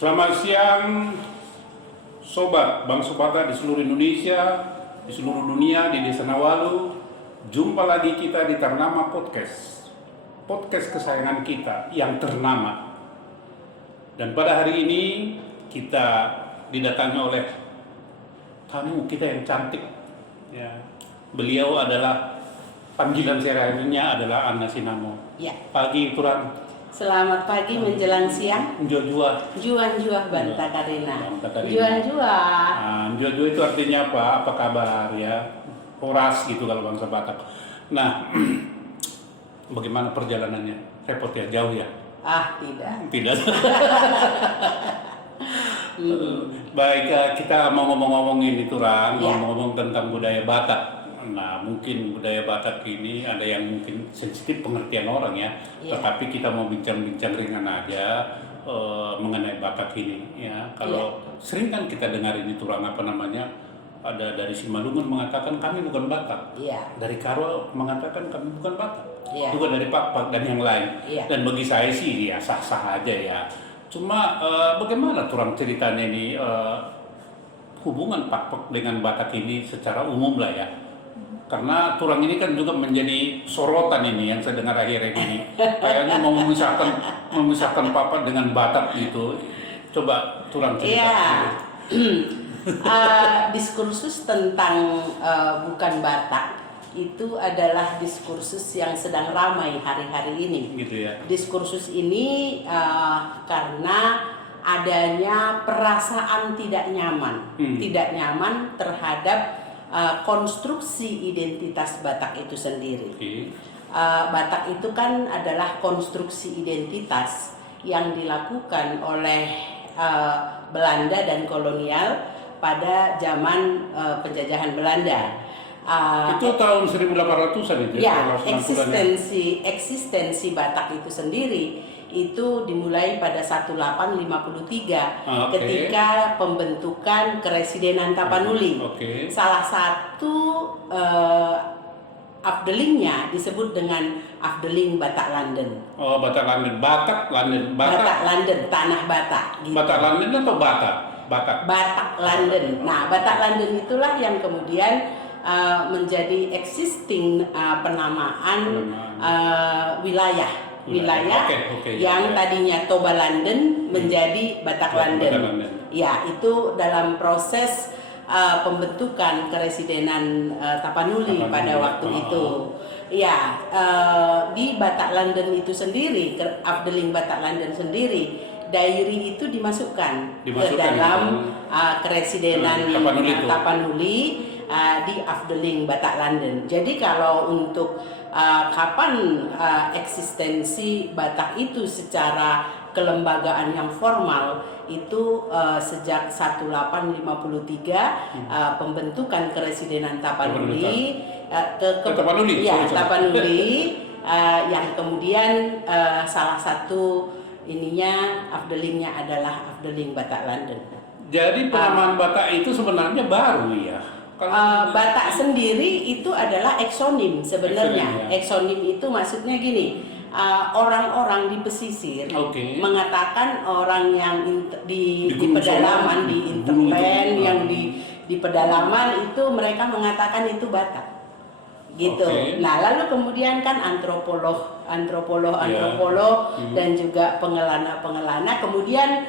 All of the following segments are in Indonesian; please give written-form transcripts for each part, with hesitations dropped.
Selamat siang, Sobat Bang Subata di seluruh Indonesia, di seluruh dunia, di Desa Nawalu. Jumpa lagi kita di Ternama Podcast, podcast kesayangan kita yang ternama. Dan pada hari ini kita didatangi oleh tamu kita yang cantik. Ya. Beliau adalah panggilan sehari-harinya adalah Anna Sinamo. Ya. Pagi Turan. Selamat pagi menjelang siang. Jua-jua. Juan-juan Banta Karina. Juan-juan. Jua-jua itu artinya apa? Apa kabar ya? Horas gitu kalau bangsa Batak. Nah, bagaimana perjalanannya? Repot ya? Jauh ya? Tidak. Tidak. Baik, kita mau ngomong-ngomongin itu ngomong-ngomong tentang budaya Batak. Nah, mungkin budaya Batak ini ada yang mungkin sensitif pengertian orang ya. Tetapi kita mau bincang-bincang ringan aja mengenai Batak ini ya. Kalau sering kan kita dengar ini ada dari Simalungun mengatakan kami bukan Batak. Dari Karo mengatakan kami bukan Batak. Juga dari Pak dan yang lain. Dan bagi saya sih ya sah-sah aja ya. Cuma bagaimana turang ceritanya ini hubungan Pak dengan Batak ini secara umum lah ya. Karena turang ini kan juga menjadi sorotan ini yang saya dengar akhir-akhir ini. Kayaknya mau memisahkan Papa dengan Batak gitu. Coba turang cerita. Diskursus tentang bukan Batak itu adalah diskursus yang sedang ramai hari-hari ini. Gitu ya. Diskursus ini karena adanya perasaan tidak nyaman terhadap konstruksi identitas Batak itu sendiri. Batak itu kan adalah konstruksi identitas yang dilakukan oleh Belanda dan kolonial pada zaman penjajahan Belanda. Itu tahun 1800-an itu ya. Eksistensi Batak itu sendiri itu dimulai pada 1853 ketika pembentukan Keresidenan Tapanuli. Salah satu afdelingnya disebut dengan Afdeling Batak London. Batak London, tanah Batak. Gitu. Batak London atau Batak? Batak London. Nah, Batak London itulah yang kemudian menjadi existing penamaan wilayah yang tadinya Toba London menjadi Batak London. Ya, itu dalam proses pembentukan Keresidenan Tapanuli pada waktu itu. Ya, di Batak London itu sendiri, Afdeling Batak London sendiri, diary itu dimasukkan ke dalam Keresidenan Tapanuli di Afdeling Batak London. Jadi kalau untuk kapan eksistensi Batak itu secara kelembagaan yang formal itu sejak 1853 pembentukan Keresidenan Tapanuli Tapanuli yang kemudian salah satu afdelingnya adalah Afdeling Batak London. Jadi penamaan Batak itu sebenarnya baru ya. Batak sendiri itu adalah eksonim sebenarnya. Eksonim itu maksudnya gini, orang-orang di pesisir mengatakan orang yang di pedalaman, di interland, yang di pedalaman itu mereka mengatakan itu Batak. Gitu. Nah, lalu kemudian kan antropolog dan juga pengelana kemudian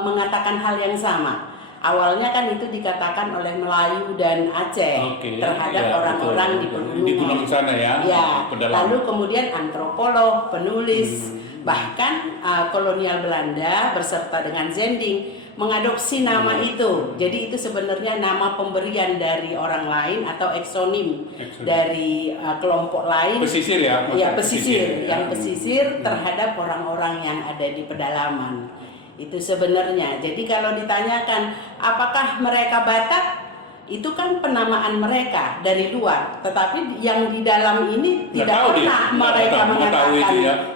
mengatakan hal yang sama. Awalnya kan itu dikatakan oleh Melayu dan Aceh terhadap orang-orang di pegunungan sana ya. Lalu kemudian antropolog, penulis, bahkan kolonial Belanda beserta dengan Zending mengadopsi nama itu. Jadi itu sebenarnya nama pemberian dari orang lain atau eksonim dari kelompok lain. Pesisir ya? Ya, pesisir. Yang pesisir terhadap orang-orang yang ada di pedalaman. Itu sebenarnya. Jadi kalau ditanyakan apakah mereka Batak, itu kan penamaan mereka dari luar. Tetapi yang di dalam ini tidak pernah mereka mengatakan.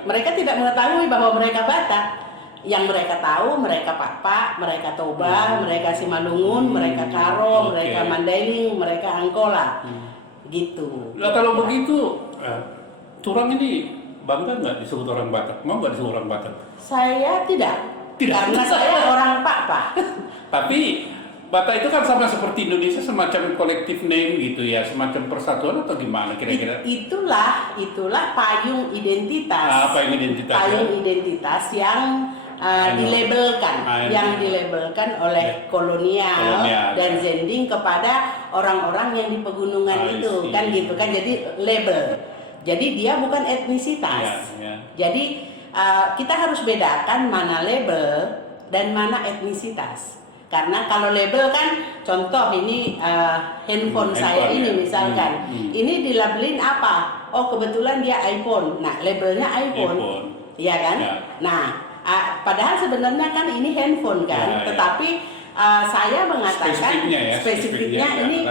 Mereka tidak mengetahui bahwa mereka Batak. Yang mereka tahu, mereka Pakpak, mereka Toba, mereka Simalungun, mereka Karo, mereka Mandailing, mereka Angkola. Gitu. Nah, kalau begitu, turang ini bangga nggak disebut orang Batak? Mau nggak disebut orang Batak? Saya tidak. Tidak. Karena saya orang Pak. Tapi Batak itu kan sama seperti Indonesia, semacam kolektif name gitu ya, semacam persatuan atau gimana kira-kira? Itulah payung identitas. Payung identitas. Payung identitas yang dilabelkan, oleh kolonial dan Zending kepada orang-orang yang di pegunungan itu, kan gitu kan, jadi label. Jadi dia bukan etnisitas. Jadi kita harus bedakan mana label dan mana etnisitas. Karena kalau label kan, contoh ini handphone saya ini misalkan, ini dilabelin apa? Oh kebetulan dia iPhone, nah labelnya iPhone, ya kan? Nah, padahal sebenarnya kan ini handphone kan, tetapi saya mengatakan spesifiknya ini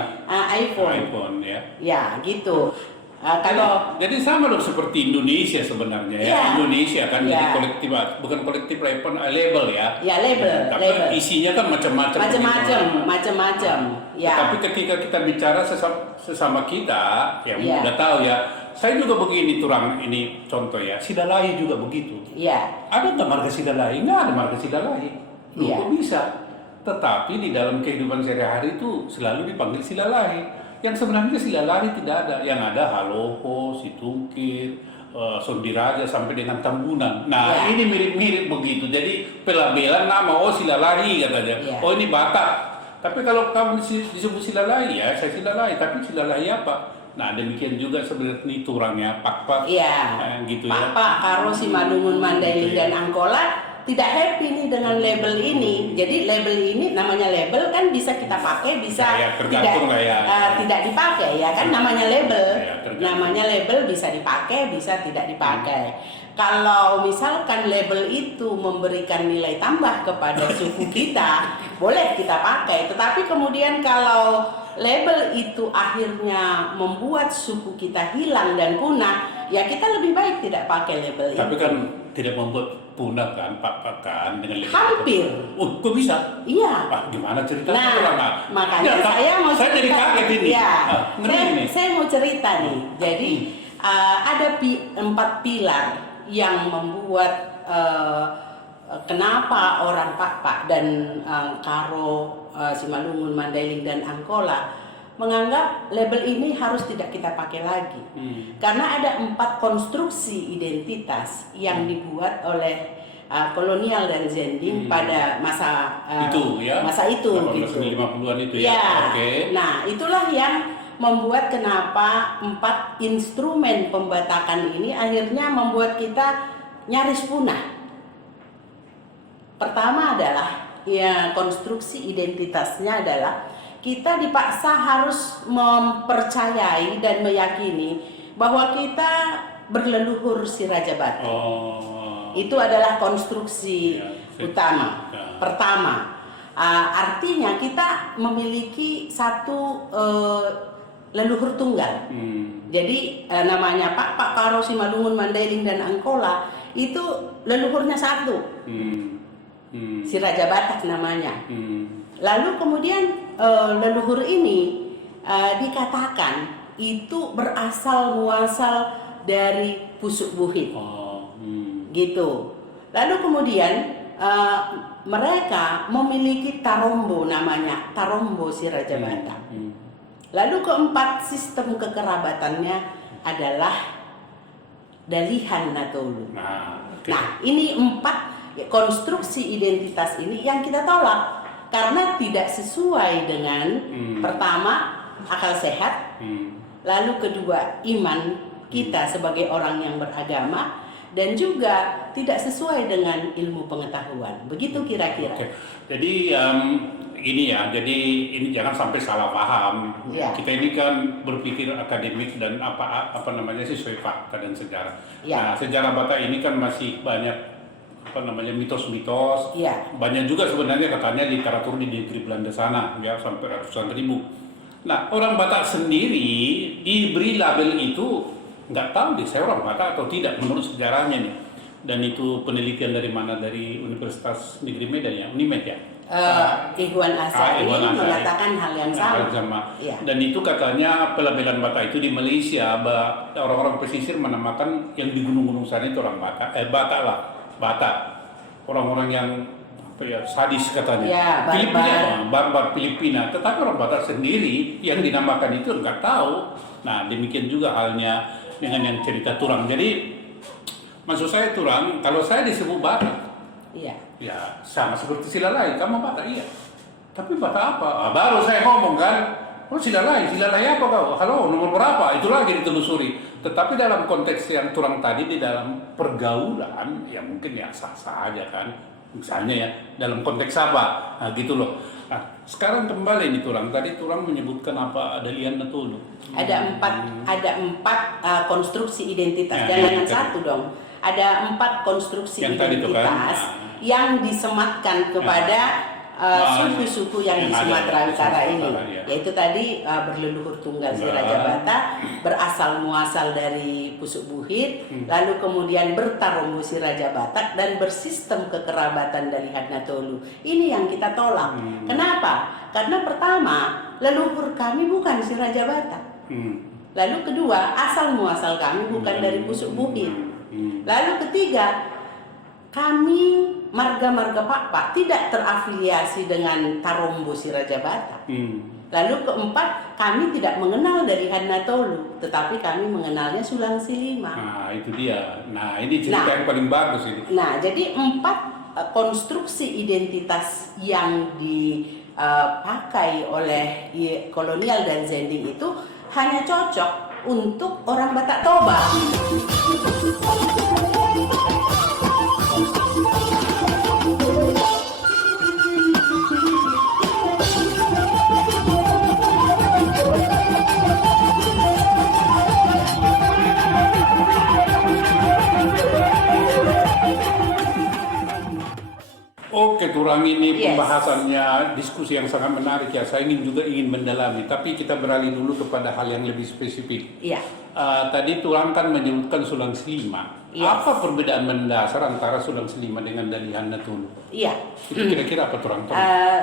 iPhone, ya gitu. Jadi sama dong seperti Indonesia sebenarnya ya. Indonesia kan jadi kolektif, bukan kolektif label ya. Ya label. Tapi isinya kan macam-macam. Macam-macam. Ya. Tapi ketika kita bicara sesama kita, ya udah tahu ya. Saya juga begini turang ini contoh ya. Sidalahi juga begitu. Iya. Ada nggak marga Sidalahi? Nggak ada marga Sidalahi. Kok bisa? Tetapi di dalam kehidupan sehari-hari itu selalu dipanggil Sidalahi. Yang sebenarnya Sidalahi tidak ada, yang ada Haloho, Situngkir, Sondiraja sampai dengan Tambunan. Nah ini mirip-mirip begitu. Jadi pelabelan nama, oh Sidalahi katanya, oh ini Batak. Tapi kalau kamu disebut Sidalahi ya, saya Sidalahi. Tapi Sidalahi apa? Nah demikian juga sebenarnya turangnya Pak. Gitu ya. Pak, Karo, Simalungun, Mandailing dan Angkola tidak happy nih dengan label ini. Jadi label ini namanya label kan bisa kita pakai, bisa tidak dipakai ya kan, namanya label. Namanya label bisa dipakai, bisa tidak dipakai. Kalau misalkan label itu memberikan nilai tambah kepada suku kita, boleh kita pakai. Tetapi kemudian kalau label itu akhirnya membuat suku kita hilang dan punah, ya kita lebih baik tidak pakai label itu. Tapi kan tidak membuat punah kan, Pak kan dengan label. Hampir. Oh, kok bisa? Iya. Gimana ceritanya? Makanya saya mau cerita. Saya jadi kaget ini. Ya, saya mau cerita nih. Jadi ada 4 pilar yang membuat kenapa orang Pak dan Karo, Simalungun, Mandailing dan Angkola menganggap label ini harus tidak kita pakai lagi. Karena ada 4 konstruksi identitas yang dibuat oleh kolonial dan Zending pada masa itu gitu. 1850-an itu ya. Nah, itulah yang membuat kenapa 4 instrumen pembatakan ini akhirnya membuat kita nyaris punah. Pertama adalah konstruksi identitasnya adalah kita dipaksa harus mempercayai dan meyakini bahwa kita berleluhur si Raja Batak. Itu adalah konstruksi utama. Pertama, artinya kita memiliki satu leluhur tunggal. Jadi namanya Pak, Karo, Simalungun, Mandailing dan Angkola itu leluhurnya satu. Si Raja Batak namanya. Lalu kemudian leluhur ini dikatakan itu berasal muasal dari Pusuk Buhit. Gitu. Lalu kemudian mereka memiliki Tarombo namanya, Tarombo si Raja Batak. Lalu keempat, sistem kekerabatannya adalah Dalihan Natolu. Nah, ini 4 konstruksi identitas ini yang kita tolak karena tidak sesuai dengan pertama akal sehat, lalu kedua iman kita sebagai orang yang beragama, dan juga tidak sesuai dengan ilmu pengetahuan. Begitu kira-kira. Jadi ini ya, jadi ini jangan sampai salah paham. Kita ini kan berpikir akademik dan apa namanya sesuai fakta dan sejarah. Nah, sejarah Batak ini kan masih banyak mitos-mitos. Banyak juga sebenarnya katanya literatur di negeri Belanda sana ya, sampai ratusan ribu. Nah, orang Batak sendiri diberi label itu nggak tahu deh saya orang Batak atau tidak menurut sejarahnya nih. Dan itu penelitian dari mana? Dari Universitas Negeri Medan ya, Unimed ya. Ikhwan Asy'ari Ikhwan Asy'ari mengatakan hal yang sama. Iya. Dan itu katanya pelabelan Batak itu di Malaysia, orang-orang pesisir menamakan yang di gunung-gunung sana itu orang Batak, Batak lah, Batak. Orang-orang yang apa ya, sadis katanya. Ya, barbar Filipina. Tetapi orang Batak sendiri yang dinamakan itu enggak tahu. Nah, demikian juga halnya dengan yang cerita Turang. Jadi maksud saya Turang, kalau saya disebut Batak, iya, ya sama seperti Silalai, kamu Batak iya. Tapi Batak apa? Baru saya ngomong kan, oh Silalai apa kau? Halo, nomor berapa? Itu lagi ditelusuri. Tetapi dalam konteks yang Turang tadi, di dalam pergaulan, ya mungkin ya sah-sah aja kan. Misalnya ya, dalam konteks apa? Nah gitu loh. Nah, sekarang kembali nih Turang. Tadi Turang menyebutkan apa? Ada lian natulu. Ada empat konstruksi identitas. Ya, Jangan satu dong. Ada 4 konstruksi yang identitas yang disematkan kepada suku-suku yang di Sumatera Utara ini, yaitu tadi berleluhur tunggal si Raja Batak, berasal muasal dari Pusuk Buhit, lalu kemudian bertarung si Raja Batak, dan bersistem kekerabatan dari Hadnatolu. Ini yang kita tolak. Kenapa? Karena pertama, leluhur kami bukan si Raja Batak. Lalu kedua, asal muasal kami bukan dari Pusuk Buhit. Lalu ketiga, kami marga-marga Pak tidak terafiliasi dengan Tarombo si Raja Batak. Lalu keempat, kami tidak mengenal dari Hadnatolu, tetapi kami mengenalnya Sulang Silima. Nah itu dia. Nah ini cerita yang paling bagus ini. Nah jadi 4 konstruksi identitas yang dipakai oleh kolonial dan Zending itu hanya cocok untuk orang Batak Toba. Oke, Turang, ini pembahasannya diskusi yang sangat menarik ya. Saya ingin mendalami, tapi kita beralih dulu kepada hal yang lebih spesifik. Iya. Tadi Turang kan menyebutkan Sulang Silima. Apa perbedaan mendasar antara Sulang Silima dengan dari Hadnatolu? Iya. Itu kira-kira apa Turang?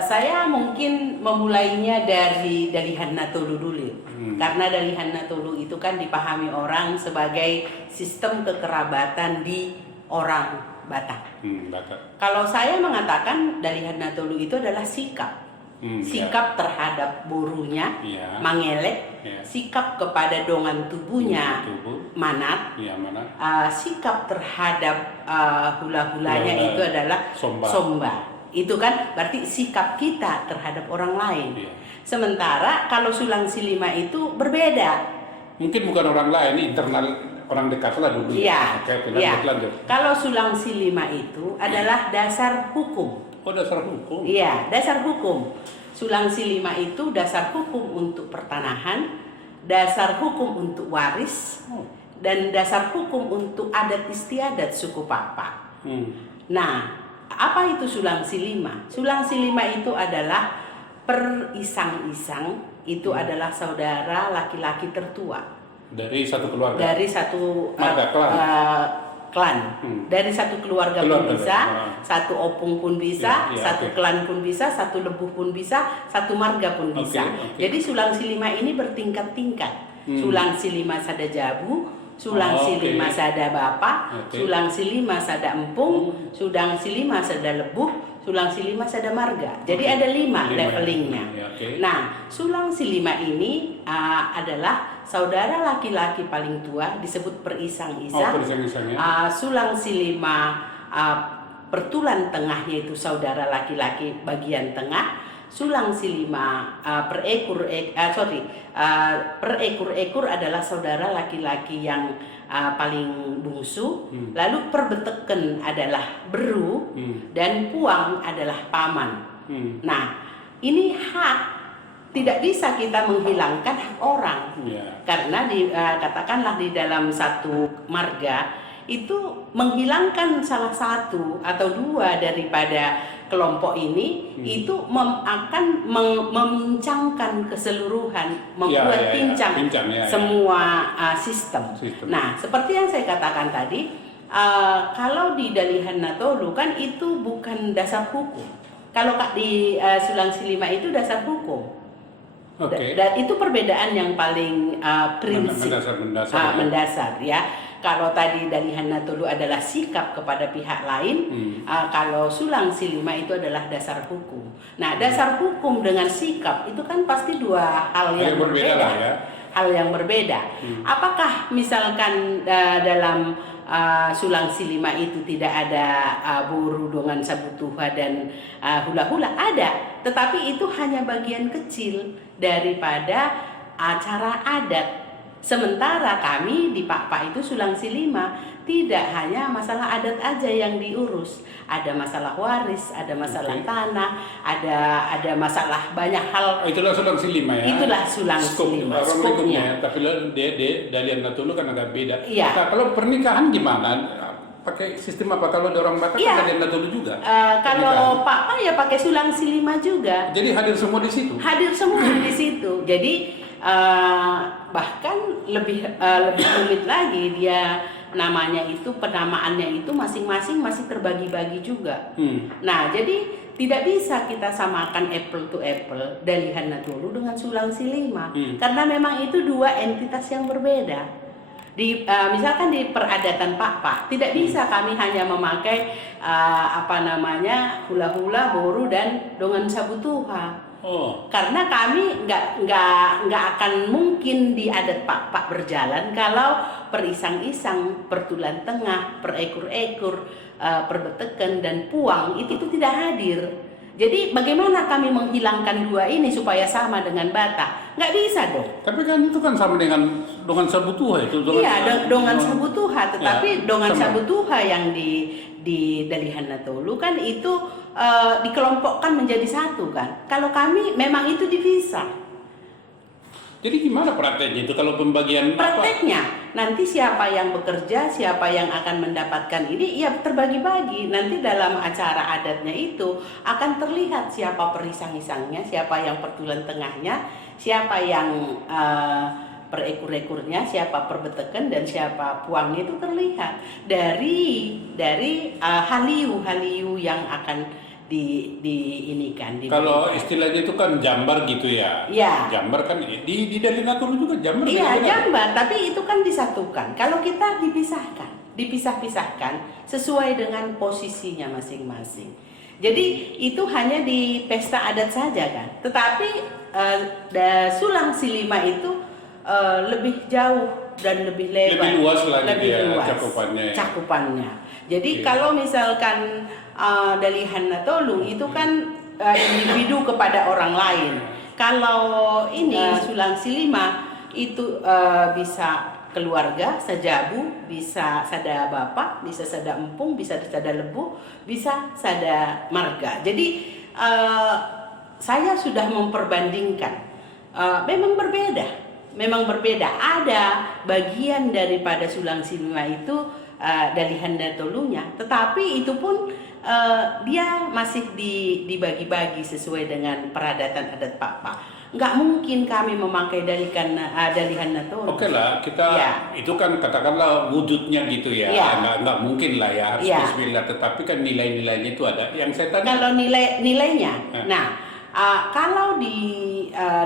Saya mungkin memulainya dari Hadnatolu dulu. Karena dari Hadnatolu itu kan dipahami orang sebagai sistem kekerabatan di orang Batak. Batak. Kalau saya mengatakan dari Hadnatolu itu adalah sikap. Sikap terhadap burunya, Mangelek, sikap kepada dongan tubuhnya, Manat, Manat. sikap terhadap hula-hulanya itu adalah Somba. Itu kan berarti sikap kita terhadap orang lain. Sementara kalau Sulang Silima itu berbeda. Mungkin bukan orang lain, internal orang dekat lah dulu. Iya. Lanjut. Kalau Sulang Silima itu adalah dasar hukum. Oh, dasar hukum. Iya, dasar hukum. Sulang Silima itu dasar hukum untuk pertanahan, dasar hukum untuk waris, dan dasar hukum untuk adat istiadat suku Papa. Nah, apa itu Sulang Silima? Sulang Silima itu adalah perisang-isang, itu adalah saudara laki-laki tertua. Dari satu keluarga. Dari satu klan. Dari satu keluarga pun bisa, satu opung pun bisa, satu klan pun bisa, satu lebuh pun bisa, satu marga pun bisa. Jadi Sulang Silima ini bertingkat-tingkat. Sulang Silima Sada Jabu, Sulang Silima Sada Bapa, Sulang Silima Sada Empung, Sulang Silima Sada Lebuh, Sulang Silima Sada Marga. Jadi ada 5 levelingnya. Nah, Sulang Silima ini adalah saudara laki-laki paling tua, disebut perisang-isang. Sulang Silima pertulan tengahnya itu saudara laki-laki bagian tengah. Sulang Silima perekur-ekur adalah saudara laki-laki yang paling bungsu. Lalu perbeteken adalah beru, dan puang adalah paman. Nah, ini hak. Tidak bisa kita menghilangkan hak orang, karena katakanlah di dalam satu marga itu menghilangkan salah satu atau 2 daripada kelompok ini itu akan memincangkan keseluruhan, membuat pincang semua sistem. Nah, seperti yang saya katakan tadi, kalau di Dali Hadnatolu kan itu bukan dasar hukum. Kalau di Sulang Silima itu dasar hukum. Oke. Dan itu perbedaan yang paling prinsip, mendasar ya. Kalau tadi Dalihan Natolu adalah sikap kepada pihak lain, kalau Sulang Silima itu adalah dasar hukum. Nah, dasar hukum dengan sikap itu kan pasti dua hal yang berbeda. Lah, ya. Hal yang berbeda. Apakah misalkan dalam Sulang Silima itu tidak ada boru dengan sabutuha dan hula-hula? Ada, tetapi itu hanya bagian kecil daripada acara adat. Sementara kami di Pakpak itu Sulang Silima tidak hanya masalah adat aja yang diurus, ada masalah waris, ada masalah tanah, ada masalah banyak hal. Itulah Sulang Silima ya. Itulah Sulang Silima. Skopnya. Tapi Dalihan Natolu kan agak beda. Iya. Nah, kalau pernikahan gimana? Pakai sistem apa? Kalau ada orang Batak kan Dalihan Natolu juga. Kalau Pakpak ya pakai Sulang Silima juga. Jadi hadir semua di situ. Hadir semua di situ. Jadi bahkan lebih rumit lagi, dia namanya itu, penamaannya itu masing-masing masih terbagi-bagi juga. Nah, jadi tidak bisa kita samakan apple to apple Dalihan Natolu dengan Sulang Silima, karena memang itu dua entitas yang berbeda. Misalkan di peradatan Pakpak tidak bisa kami hanya memakai hula-hula, boru dan dongan sabutuha. Karena kami nggak akan mungkin di adat Pakpak berjalan kalau perisang-isang, pertulan tengah, perekur-ekur, perbetekan dan puang itu tidak hadir. Jadi bagaimana kami menghilangkan dua ini supaya sama dengan Batak? Nggak bisa dong. Tapi kan itu kan sama dengan dongan sabutuha itu. Iya, dongan sabutuha, tetapi dongan sabutuha yang di Dalihan Natolu kan itu dikelompokkan menjadi satu kan. Kalau kami memang itu dipisah. Jadi gimana prakteknya itu kalau pembagian? Prakteknya nanti siapa yang bekerja, siapa yang akan mendapatkan ini, ya terbagi-bagi. Nanti dalam acara adatnya itu akan terlihat siapa perisang-isangnya, siapa yang pertulan tengahnya, siapa yang perekur-ekurnya, siapa perbetekan dan siapa puangnya, itu terlihat dari haliu yang akan diinikan. Kalau istilahnya itu kan jambar gitu ya. Iya. Jambar kan di Dalihan Natolu juga jambar. Iya, jambar, tapi itu kan disatukan. Kalau kita dipisah-pisahkan sesuai dengan posisinya masing-masing. Jadi itu hanya di pesta adat saja kan. Tetapi Sulang Silima itu lebih jauh dan lebih lebar, lebih luas lagi luas cakupannya. Jadi kalau misalkan Dalihan Natolu itu kan individu kepada orang lain. Kalau ini Sulang Silima itu bisa keluarga, sajabu, bisa sada bapak, bisa sada empung, bisa sada lebu, bisa sada marga. Jadi saya sudah memperbandingkan, memang berbeda. Ada bagian daripada Sulang Silima itu Dalihan Natolunya, tetapi itu pun dia masih dibagi-bagi sesuai dengan peradatan adat Pakpak. Nggak mungkin kami memakai Dalihan Natolu. Oke lah, kita itu kan katakanlah wujudnya gitu ya. Nggak mungkin lah ya, harus bismillah. Tetapi kan nilai-nilainya itu ada. Yang saya tanya. Kalau nilainya, kalau di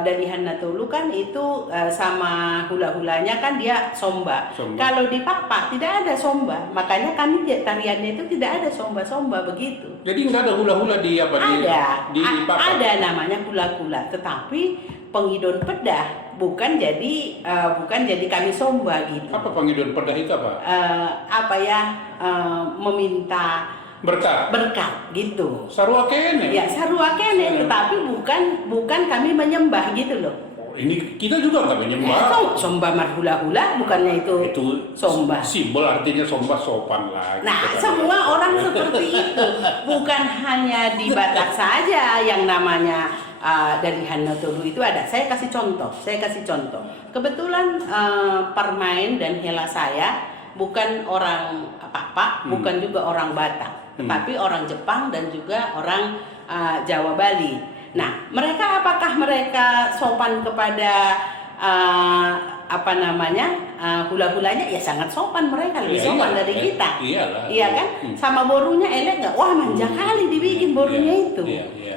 Dalihan Natolu kan itu sama hula-hulanya kan dia somba. Kalau di Pakpak tidak ada somba, makanya kami tariannya itu tidak ada somba begitu. Jadi nggak ada hula-hula di apa? Di Pakpak? Ada namanya hula-hula, tetapi pengidon pedah bukan jadi kami somba gitu. Apa pengidon pedah itu apa? Meminta berkat gitu. Sarua kene. Ya, sarua kene, tetapi bukan kami menyembah gitu loh. Ini kita juga nggak menyembah. Somba marhula-hula bukannya itu somba. Simbol artinya somba sopan lah. Nah, semua orang seperti itu. Bukan hanya di Batak saja yang namanya Dalihan Natolu itu ada. Saya kasih contoh. Kebetulan permain dan hela saya bukan orang Pakpak, bukan juga orang Batak, tetapi orang Jepang dan juga orang Jawa Bali. Nah, apakah mereka sopan kepada apa namanya hula-hulanya ya sangat sopan, mereka lebih sopan dari kita. Iyalah. Iya kan? Sama borunya elek nggak? Wah manja kali dibikin borunya itu.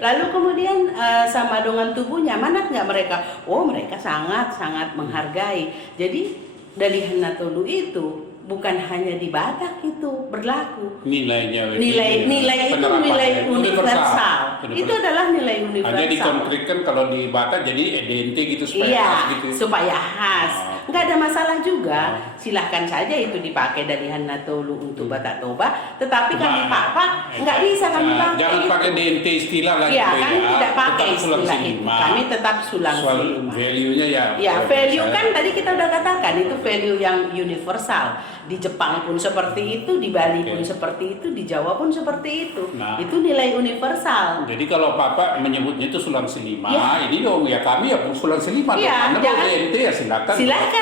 Lalu kemudian sama dengan tubuhnya, manat nggak mereka? Oh mereka sangat menghargai. Jadi Dalihan Natolu itu bukan hanya di Batak itu berlaku. Nilai itu nilai universal. Itu adalah nilai universal. Hanya dikonkretkan kalau di Batak jadi DNT gitu supaya khas gitu. Supaya khas. Nggak ada masalah juga. Silahkan saja itu dipakai Dalihan Natolu untuk Batak Toba. Tetapi kami Papa nggak bisa kami pakai. Jangan pakai DNT istilah lagi. Iya, kami tidak pakai istilah itu. Kami tetap sulang silima. Value-nya ya. Ya, value kan tadi kita udah katakan itu value yang universal. Di Jepang pun seperti itu, di Bali pun seperti itu, di Jawa pun seperti itu. Nah, itu nilai universal. Jadi kalau Papa menyebutnya itu sulang silima, ini dong ya kami ya sulang silima. Ya, Anda mau DNT ya silakan. Silakan.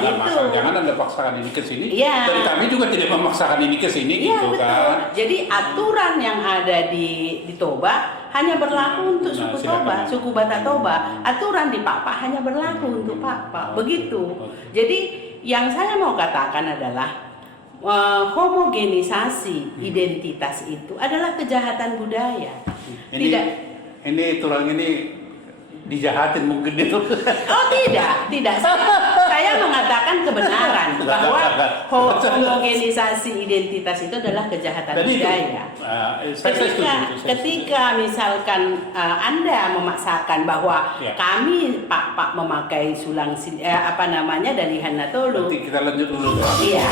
Gitu. Masalah, jangan Anda paksakan ini ke sini. Ya. Dan kami juga tidak memaksakan ini ke sini gitu betul. kan. Jadi aturan yang ada di Toba hanya berlaku untuk suku Toba, suku Batak Toba. Aturan di Papa hanya berlaku untuk Papa. Begitu. Jadi yang saya mau katakan adalah homogenisasi identitas itu adalah kejahatan budaya. Ini turang ini dijahatin mungkin itu. Oh tidak. Saya mengatakan kebenaran bahwa homogenisasi identitas itu adalah kejahatan budaya. Ketika misalkan Anda memaksakan bahwa kami Pak memakai sulang Dalihan Natolu. Nanti kita lanjut dulu. Iya.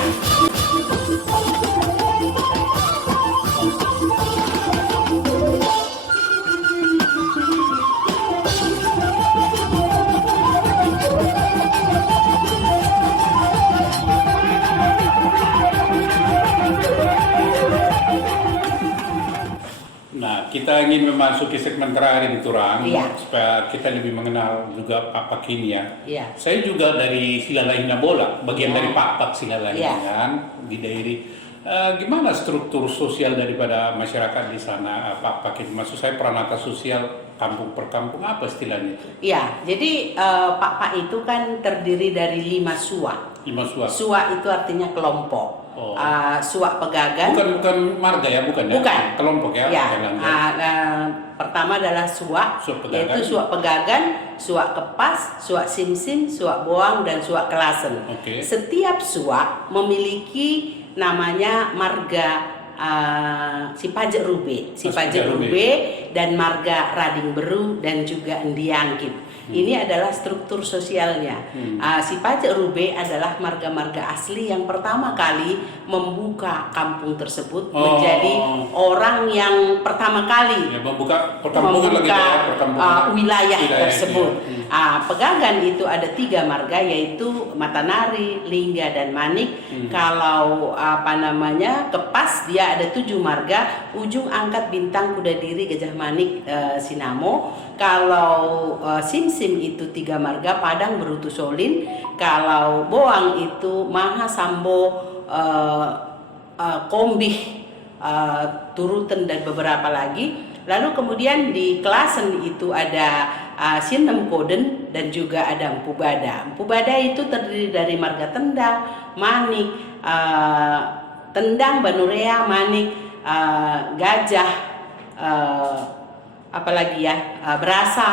Nah, kita ingin memasuki segmen terakhir di Turang supaya kita lebih mengenal juga Pak Kini ya. Saya juga dari Silalahinan Bola, bagian dari Pak Silalahinan di daerah. Gimana struktur sosial daripada masyarakat di sana, Pak Kini? Maksud saya peranata sosial kampung per kampung apa istilahnya itu? Iya, jadi Pak itu kan terdiri dari 5 suak. 5 suak. Suak itu artinya kelompok. Suak Pegagan. Bukan marga ya, bukan ya? Bukan. Kelompok ya? Pertama adalah suak yaitu Suak Pegagan, Suak Kepas, Suak Simsim, Suak Boang, dan Suak Kelasen. Setiap suak memiliki namanya marga Sipajek Rube, dan marga Rading Beru dan juga Ndiangkip. Ini adalah struktur sosialnya. Sipajek Rube adalah marga-marga asli yang pertama kali membuka kampung tersebut menjadi orang yang pertama kali membuka wilayah tersebut. Pegagan itu ada 3 marga yaitu Matanari, Lingga, dan Manik. Kalau Kepas dia ada 7 marga, Ujung Angkat, Bintang, Kuda Diri, Gajah Manik, Sinamo. Kalau Simsim itu 3 marga, Padang, Berutu, Solin. Kalau Boang itu Maha, Sambo, Kombih, Turuten, dan beberapa lagi. Lalu kemudian di Kelasen itu ada Sinem Koden dan juga ada Empu Bada. Empu Bada itu terdiri dari marga Tendang, Manik, Tendang, Banurea, Manik, Gajah, Berasa,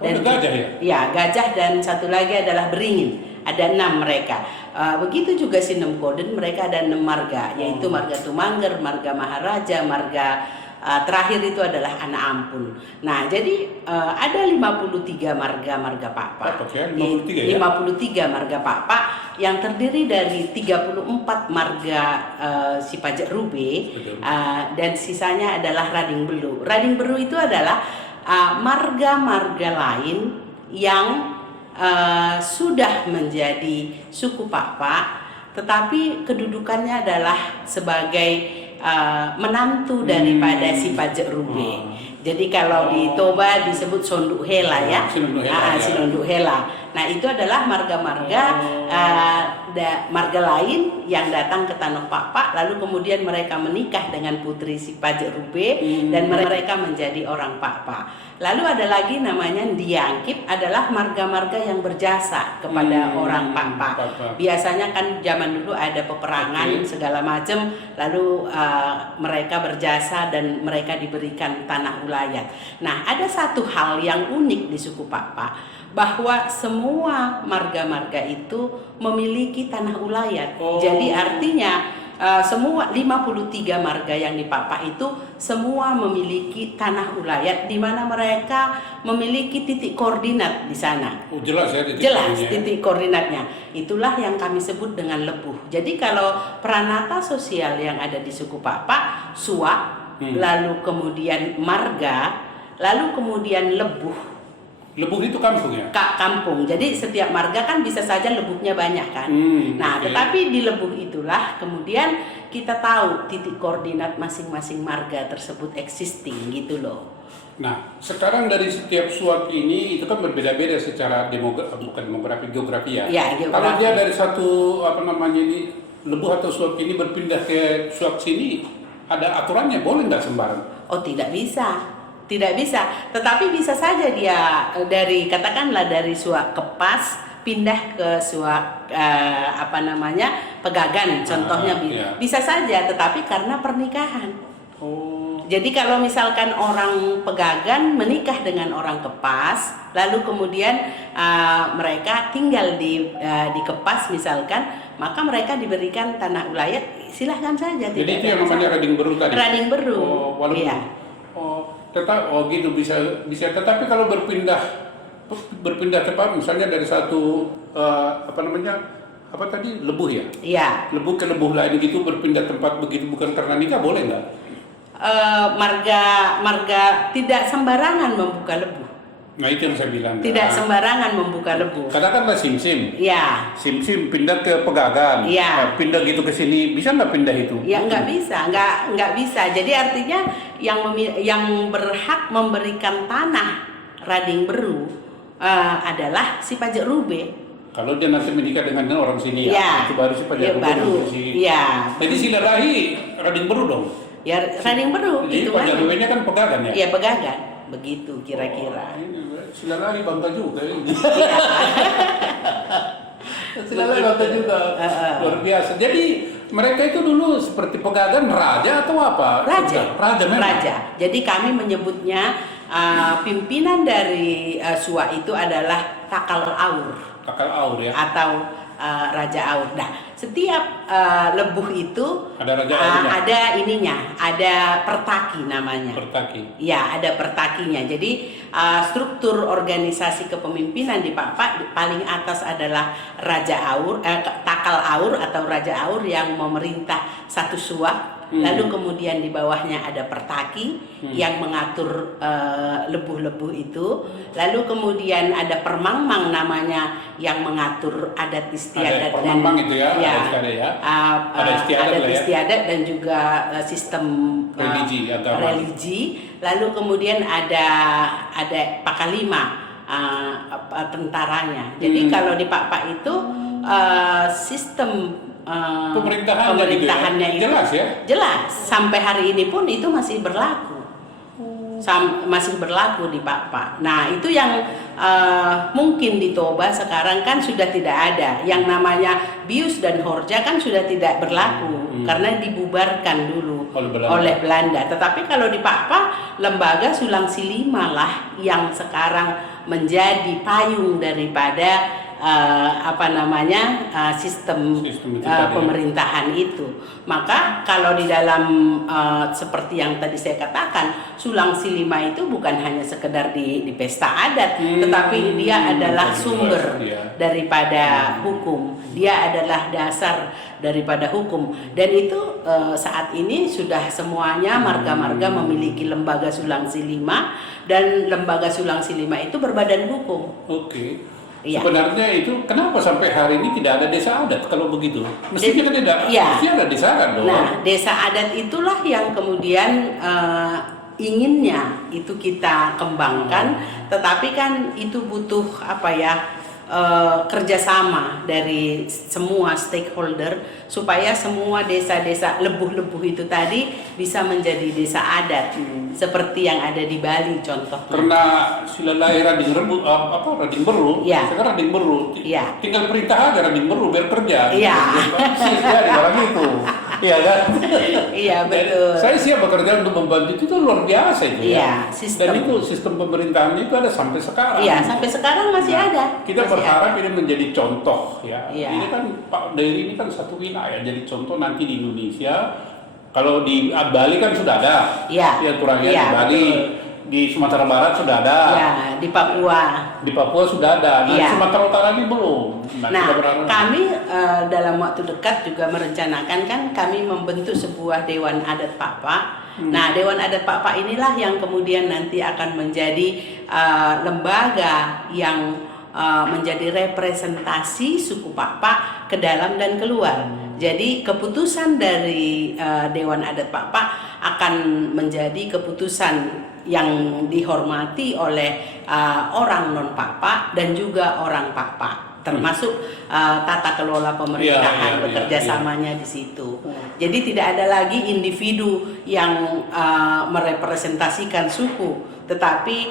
dan Gajah ya? Gajah, dan satu lagi adalah Beringin. Ada 6 mereka. Begitu juga Sinem Koden, mereka ada 6 marga, yaitu marga Tumangger, marga Maharaja, marga terakhir itu adalah Anak Ampun. Nah, jadi ada 53 marga Papa. 53 marga Papa yang terdiri dari 34 marga Sipajek Rube, dan sisanya adalah Rading Beru. Rading Beru itu adalah marga-marga lain yang sudah menjadi suku Papa, tetapi kedudukannya adalah sebagai menantu daripada Sipajek Rube. Jadi kalau di Toba disebut Sonduk Hela ya, Sinonduk Hela. Nah itu adalah marga-marga marga lain yang datang ke Tanah Pak, lalu kemudian mereka menikah dengan putri si Pajak Rube dan mereka menjadi orang Pak. Lalu ada lagi namanya Diangkip, adalah marga-marga yang berjasa kepada orang Pak. Biasanya kan zaman dulu ada peperangan segala macam, lalu mereka berjasa dan mereka diberikan tanah ulayat. Nah, ada satu hal yang unik di suku Pak, bahwa semua marga-marga itu memiliki tanah ulayat. Jadi artinya semua 53 marga yang di Pak itu semua memiliki tanah ulayat, di mana mereka memiliki titik koordinat di sana. Jelas ya titik Jelas koordinatnya. titik koordinatnya. Itulah yang kami sebut dengan lebuh. Jadi kalau peranata sosial yang ada di suku Pak, suak, lalu kemudian marga, lalu kemudian lebuh. Lebuh itu kampung ya? Kampung. Jadi setiap marga kan bisa saja lebuhnya banyak kan. Nah, tetapi di lebuh itulah kemudian kita tahu titik koordinat masing-masing marga tersebut existing gitu loh. Nah, sekarang dari setiap suak ini itu kan berbeda-beda secara geografi ya. Ya, geografi. Kalau dia dari satu ini lebuh atau suak ini berpindah ke suak sini, ada aturannya, boleh nggak sembarang? Oh, tidak bisa. Tidak bisa, tetapi bisa saja dia katakanlah dari suak Kepas pindah ke suak Pegagan, contohnya bisa saja, tetapi karena pernikahan. Jadi kalau misalkan orang Pegagan menikah dengan orang Kepas, lalu kemudian mereka tinggal di Kepas misalkan, maka mereka diberikan tanah ulayat, silahkan saja. Jadi itu yang namanya Rading Beru tadi. Rading Beru. Iya. Gitu bisa. Tetapi kalau berpindah tempat, misalnya dari satu lebuh ya? Iya. Lebuh ke lebuh lain gitu, berpindah tempat begitu bukan karena nikah, boleh nggak? Marga tidak sembarangan membuka lebuh. Nah itu yang saya bilang. Tidak sembarangan membuka lebuh. Katakanlah Simsim. Iya. Simsim pindah ke Pegagan. Iya. Pindah gitu ke sini, bisa nggak pindah itu? Ya nggak bisa, nggak bisa. Jadi artinya yang berhak memberikan tanah Rading Beru adalah si Pajak Rube. Kalau dia nanti menikah dengan orang sini ya, itu baru si Pajak Rube. Baru. Iya. Jadi silarahi Rading Beru dong. Ya Rading Beru. Jadi Pajak Rube-nya kan Pegagan ya? Iya Pegagan. Begitu kira-kira. Silarahi bangga juga ini. Silarahi bangga juga. Luar biasa. Jadi mereka itu dulu seperti Pegagan raja atau apa? Raja memang. Raja. Jadi kami menyebutnya pimpinan dari Suak itu adalah Takal Aur. Takal Aur ya. Atau Raja Aur. Nah, setiap lebuh itu ada raja aurnya. Ada ininya, ada pertaki namanya. Pertaki. Ya, ada pertakinya. Jadi struktur organisasi kepemimpinan di Pak paling atas adalah Raja Aur, Takal Aur atau Raja Aur yang memerintah satu suak. Lalu kemudian di bawahnya ada pertaki yang mengatur lebuh-lebuh itu. Lalu kemudian ada permangmang namanya yang mengatur adat istiadat. Ada permangmang itu ya, adat istiadat dan juga sistem religi. Lalu kemudian ada Pakalima tentaranya. Jadi kalau di Pak itu sistem pemerintahannya itu jelas ya? Jelas, sampai hari ini pun itu masih berlaku. Masih berlaku di Pak. Nah, itu yang mungkin di Toba sekarang kan sudah tidak ada. Yang namanya Bius dan Horja kan sudah tidak berlaku karena dibubarkan dulu oleh Belanda. Tetapi kalau di Pak, lembaga Sulang Silima lah yang sekarang menjadi payung daripada sistem pemerintahan itu. Maka kalau di dalam seperti yang tadi saya katakan, Sulang Silima itu bukan hanya sekedar di pesta adat, tetapi dia adalah sumber daripada hukum. Dia adalah dasar daripada hukum. Dan itu saat ini sudah semuanya marga-marga memiliki lembaga Sulang Silima, dan lembaga Sulang Silima itu berbadan hukum. Oke. Ya. Sebenarnya itu kenapa sampai hari ini tidak ada desa adat kalau begitu? Mestinya kan tidak, mestinya ada desa adat dong. Nah, desa adat itulah yang kemudian inginnya itu kita kembangkan, tetapi kan itu butuh kerjasama dari semua stakeholder supaya semua desa-desa lebuh-lebuh itu tadi bisa menjadi desa adat seperti yang ada di Bali contohnya. Karena silalai Rading Rebu, Rading Beru, Ya. sekarang Rading Beru, Ya. tinggal perintah aja Rading Beru biar kerja. Iya. Siap di dalam itu, iya kan? Iya betul. Saya siap bekerja untuk membantu itu luar biasa itu Iya, ya. sistem. Dan itu sistem pemerintahan itu ada sampai sekarang. Iya, sampai sekarang masih ada. Kita Masih berharap ada. ini menjadi contoh ya. Iya. Ini kan Pak Dairi ini kan satu wilayah jadi contoh nanti di Indonesia. Kalau di Bali kan sudah ada. Iya. Ya kurangnya Iya, di Bali. betul. Di Sumatera Barat sudah ada. Ya, di Papua. Di Papua sudah ada. Nah, Iya. Sumatera Utara ini belum. Nah, kita berharap- kami dalam waktu dekat juga merencanakan kan kami membentuk sebuah Dewan Adat Papa. Nah, Dewan Adat Papa inilah yang kemudian nanti akan menjadi lembaga yang menjadi representasi suku Papa ke dalam dan keluar. Jadi keputusan dari Dewan Adat Papa akan menjadi keputusan yang dihormati oleh orang non Papa dan juga orang Papa, termasuk tata kelola pemerintahan, Iya, iya, bekerja iya. samanya di situ. Jadi tidak ada lagi individu yang merepresentasikan suku, tetapi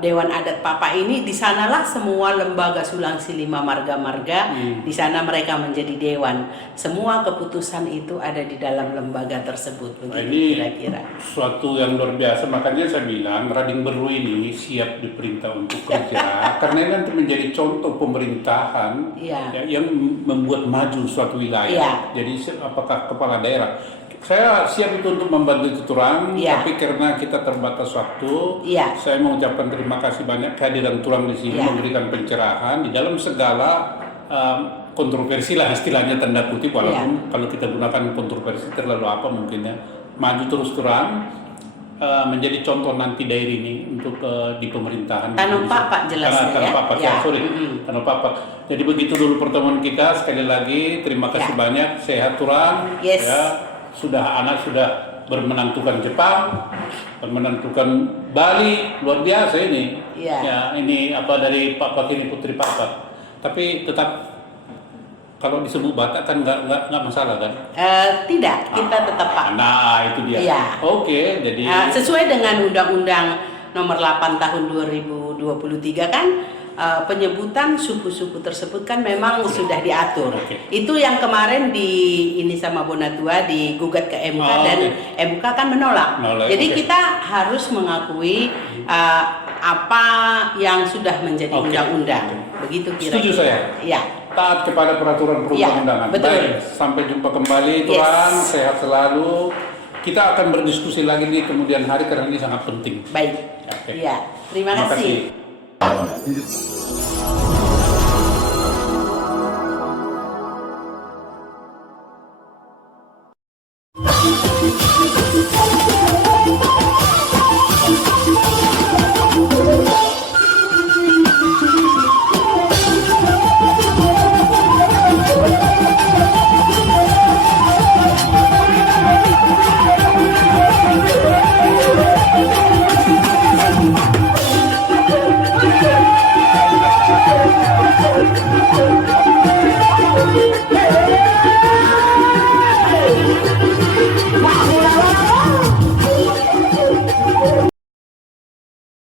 Dewan Adat Papa ini di sanalah semua lembaga Sulang Silima marga-marga, di sana mereka menjadi dewan. Semua keputusan itu ada di dalam lembaga tersebut. Nah, Begitu ini kira-kira. suatu yang luar biasa, makanya saya bilang Rading Beru ini siap diperintah untuk kerja karena ini nanti menjadi contoh pemerintahan Iya. ya, yang membuat maju suatu wilayah. Iya. Jadi apakah kepala daerah, saya siap itu untuk membantu itu Turang, Iya. tapi karena kita terbatas waktu, Iya. saya mengucapkan terima kasih banyak kehadiran Turang di sini, Iya. memberikan pencerahan di dalam segala kontroversi lah istilahnya tanda kutip, walaupun kalau kita gunakan kontroversi terlalu apa mungkin ya, maju terus Turang menjadi contoh nanti daerah ini untuk di pemerintahan. Tanam Papa jelasnya Tanam ya. Papa, Ya. sorry, Tanam Papa. Jadi begitu dulu pertemuan kita, sekali lagi terima kasih Ya. banyak, sehat Turang. Yes. Ya, anak sudah bermenantukan Jepang, bermenantukan Bali, luar biasa ini. Iya. Ya, ini apa dari Papa ini putri Papa. Tapi tetap kalau disebut Batak kan nggak masalah kan? Tidak, kita tetap Pak. Nah itu dia. Iya. Oke, jadi Sesuai dengan Undang-Undang Nomor 8 Tahun 2023 kan penyebutan suku-suku tersebut kan memang sudah diatur. Oke. Itu yang kemarin ini sama Bonatua digugat ke MK dan Oke. MK kan menolak. Jadi Oke. kita harus mengakui apa yang sudah menjadi Oke. undang-undang. Begitu kira-kira. Setuju saya. Iya. taat kepada peraturan perundang-undangan. betul. Baik, sampai jumpa kembali Tuan, sehat selalu. Kita akan berdiskusi lagi di kemudian hari karena ini sangat penting. Baik. Oke. Iya. Terima kasih. Thank you.